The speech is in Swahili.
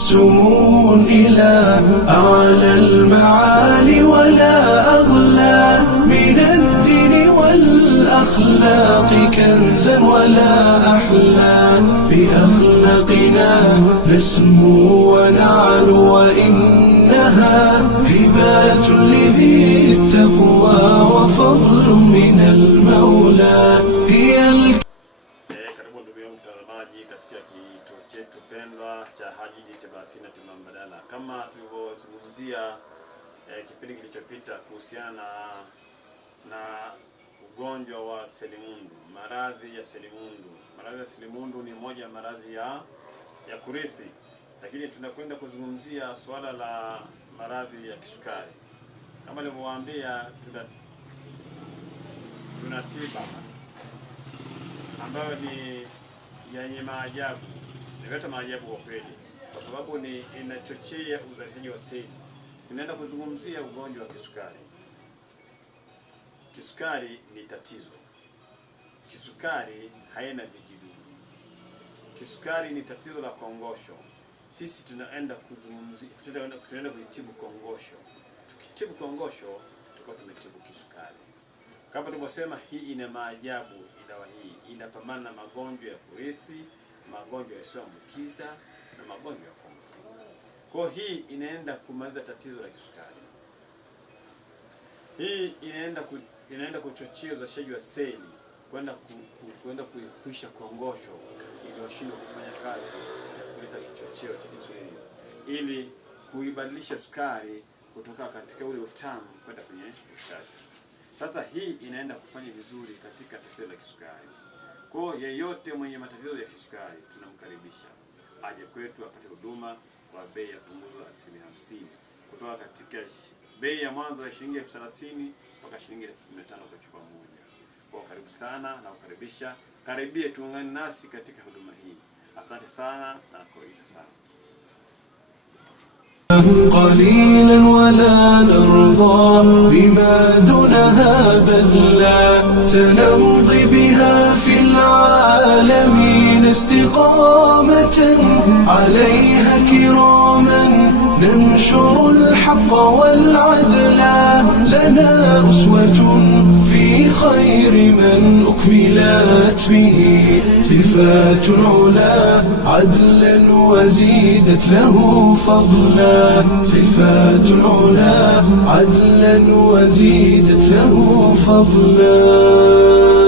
سمو إلى أعلى المعالي ولا أغلى من الدين والأخلاق كنزا ولا أحلى بأخلاقنا نسمو ونعلو وإنها هبات لذي التقوى وفضل من المولى هي Karibu ndugu yangu mtazamaji katika kituo chetu pendwa cha Haji Tiba Asili na Tiba Mbadala. Kama tulivyozungumzia kipindi kilichopita kuhusiana na ugonjwa wa selimundu, maradhi ya selimundu. Maradhi ya selimundu ni moja ya maradhi ya kurithi, lakini tunakwenda kuzungumzia swala la maradhi ya kisukari. Kama nilivyowaambia, tuna tiba ambayo ni yenye maajabu, inaleta maajabu kwa kweli, kwa sababu inachochea uzalishaji wa seli. Tunaenda kuzungumzia ugonjwa wa kisukari. Kisukari ni tatizo. Kisukari haina vijidudu. Kisukari ni tatizo la kongosho. Sisi tunaenda kuitibu kongosho. Tukitibu kongosho, tutakuwa tumetibu kisukari. Kama tulivyosema, hii ina maajabu. Dawa hii inapambana na magonjwa ya kurithi, magonjwa yasiyoambukiza na magonjwa ya kuambukiza. Kwa hii inaenda kumaliza tatizo la kisukari. Hii inaenda kuchochea uzalishaji wa seli, kwenda kuihuisha kongosho iliyoshindwa kufanya kazi ya kuleta kichocheo cha insulini, ili kuibadilisha sukari kutoka katika ule utamu kwenda kwenye uchachu. Sasa hii inaenda kufanya vizuri katika tatizo la kisukari. Kwa yeyote mwenye matatizo ya kisukari tunamkaribisha aje kwetu apate huduma kwa bei ya punguzo la 50%, kutoka katika bei ya mwanzo ya shilingi 30,000 mpaka shilingi 15,000 kwa chupa moja. Kwa karibu sana na kukaribisha, karibie tuungane nasi katika huduma hii. Asante sana na kukaribisha sana. قليلا ولا نرضى بما دونها بذلا سنمضي بها في العالمين استقامة عليها كراما ننشر الحق والعدل لنا أسوة في خير من أكملت به صفات العلا عدلا وزيدت له فضلا صفات العلا عدلا وزيدت له فضلا.